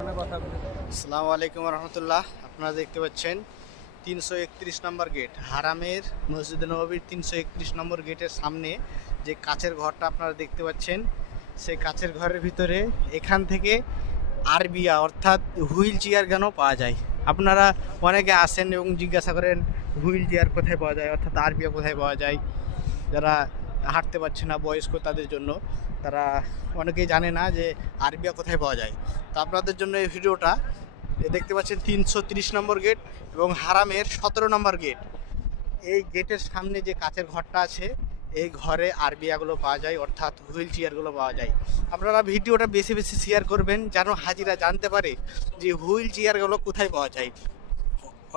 আসসালামু আলাইকুম রহমতুল্লাহ। আপনারা দেখতে পাচ্ছেন 331 নম্বর গেট, হারামের মসজিদে নববীর 331 নম্বর গেটের সামনে যে কাচের ঘরটা আপনারা দেখতে পাচ্ছেন, সেই কাচের ঘরের ভিতরে এখান থেকে আরবিয়া অর্থাৎ হুইল চেয়ার কেন পাওয়া যায়। আপনারা অনেকে আসেন এবং জিজ্ঞাসা করেন হুইল চেয়ার কোথায় পাওয়া যায়, অর্থাৎ আরবিয়া কোথায় পাওয়া যায়। যারা হাঁটতে পারছে না, বয়স্ক, তাদের জন্য, তারা অনেকেই জানে না যে আরবিয়া কোথায় পাওয়া যায়। তো আপনাদের জন্য এই ভিডিওটা। দেখতে পাচ্ছেন 330 নম্বর গেট এবং হারামের 17 নম্বর গেট। এই গেটের সামনে যে কাচের ঘরটা আছে, এই ঘরে আরবিয়াগুলো পাওয়া যায়, অর্থাৎ হুইল চেয়ারগুলো পাওয়া যায়। আপনারা ভিডিওটা বেশি বেশি শেয়ার করবেন যেন হাজিরা জানতে পারে যে হুইল চেয়ারগুলো কোথায় পাওয়া যায়,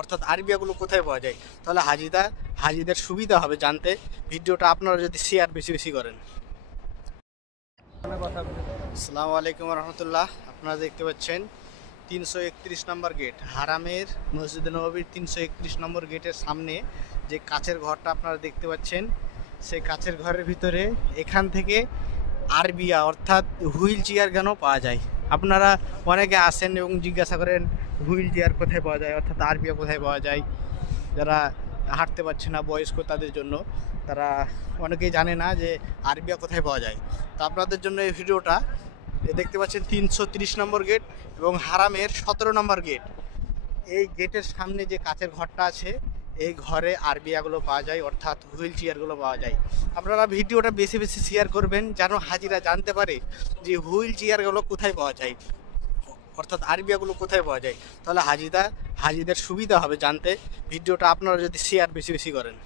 অর্থাৎ আরবিয়াগুলো কোথায় পাওয়া যায়। তাহলে হাজিদের সুবিধা হবে জানতে। ভিডিওটা আপনারা যদি শেয়ার বেশি বেশি করেন। আসসালামু আলাইকুম রহমতুল্লাহ। আপনারা দেখতে পাচ্ছেন 331 নম্বর গেট, হারামের মসজিদে নববীর 331 নম্বর গেটের সামনে যে কাচের ঘরটা আপনারা দেখতে পাচ্ছেন, সেই কাচের ঘরের ভিতরে এখান থেকে আরবিয়া অর্থাৎ হুইল চেয়ার কেন পাওয়া যায়। আপনারা অনেকে আসেন এবং জিজ্ঞাসা করেন হুইল চেয়ার কোথায় পাওয়া যায়, অর্থাৎ আরবিয়া কোথায় পাওয়া যায়। যারা হাঁটতে পারছে না, বয়স্ক, তাদের জন্য, তারা অনেকেই জানে না যে আরবিয়া কোথায় পাওয়া যায়। তো আপনাদের জন্য এই ভিডিওটা। দেখতে পাচ্ছেন 330 নম্বর গেট এবং হারামের 17 নম্বর গেট। এই গেটের সামনে যে কাচের ঘরটা আছে, এই ঘরে আরবিয়াগুলো পাওয়া যায়, অর্থাৎ হুইল চেয়ারগুলো পাওয়া যায়। আপনারা ভিডিওটা বেশি বেশি শেয়ার করবেন যেন হাজিরা জানতে পারে যে হুইল চেয়ারগুলো কোথায় পাওয়া যায়, অর্থাৎ আরবিয়াগুলো কোথায় পাওয়া যায়। তাহলে হাজিদের সুবিধা হবে জানতে। ভিডিওটা আপনারা যদি শেয়ার বেশি বেশি করেন।